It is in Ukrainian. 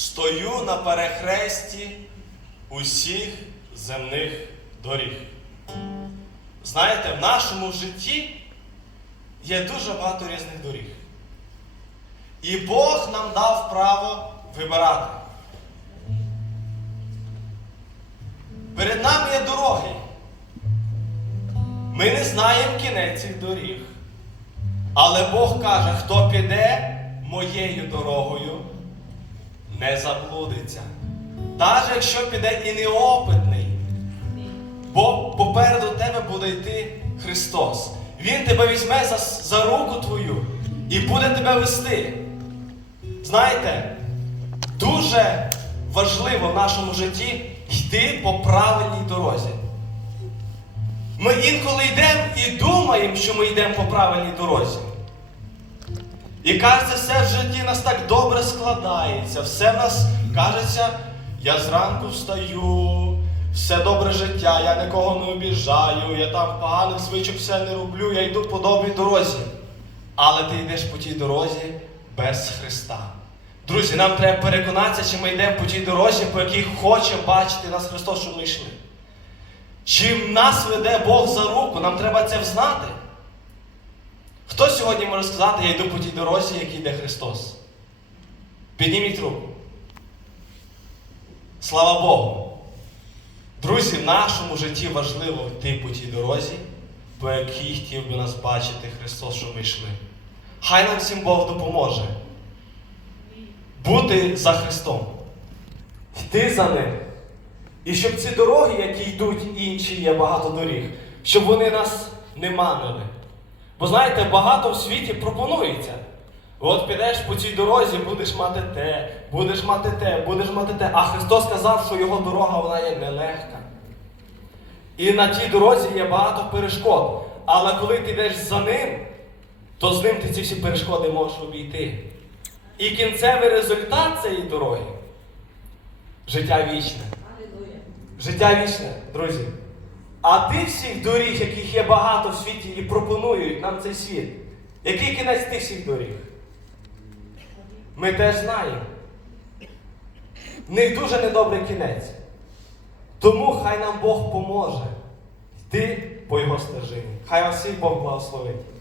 Стою на перехресті усіх земних доріг. Знаєте, в нашому житті є дуже багато різних доріг. І Бог нам дав право вибирати. Перед нами є дороги. Ми не знаємо кінець цих доріг. Але Бог каже, хто піде моєю дорогою, не заблудиться. Навіть якщо піде і неопитний, бо попереду тебе буде йти Христос. Він тебе візьме за, за руку твою і буде тебе вести. Знаєте, дуже важливо в нашому житті йти по правильній дорозі. Ми інколи йдемо і думаємо, що ми йдемо по правильній дорозі. І кажеться, все в житті нас так добре складається. Все в нас кажеться, я зранку встаю, все добре життя, я нікого не обіжаю, я там поганих звичок все не роблю, я йду по добрій дорозі. Але ти йдеш по тій дорозі без Христа. Друзі, нам треба переконатися, чи ми йдемо по тій дорозі, по якій хоче бачити нас Христос, щоб ми йшли. Чим нас веде Бог за руку, нам треба це взнати. Сьогодні може сказати, я йду по тій дорозі, якій йде Христос? Підніміть руку. Слава Богу! Друзі, в нашому житті важливо йти по тій дорозі, по якій хотів би нас бачити Христос, щоб ми йшли. Хай нам всім Бог допоможе. Бути за Христом. Йти за Ним. І щоб ці дороги, які йдуть інші, є багато доріг, щоб вони нас не манили. Бо знаєте, багато в світі пропонується. От підеш по цій дорозі, будеш мати те, будеш мати те, будеш мати те. А Христос сказав, що його дорога вона є нелегка. І на тій дорозі є багато перешкод. Але коли ти йдеш за ним, то з ним ти ці всі перешкоди можеш обійти. І кінцевий результат цієї дороги життя вічне. Життя вічне, друзі. А тих всіх доріг, яких є багато в світі і пропонують нам цей світ. Який кінець тих всіх доріг? Ми теж знаємо. В них дуже недобрий кінець. Тому хай нам Бог поможе йти по його стежині. Хай вас всіх Бог благословить.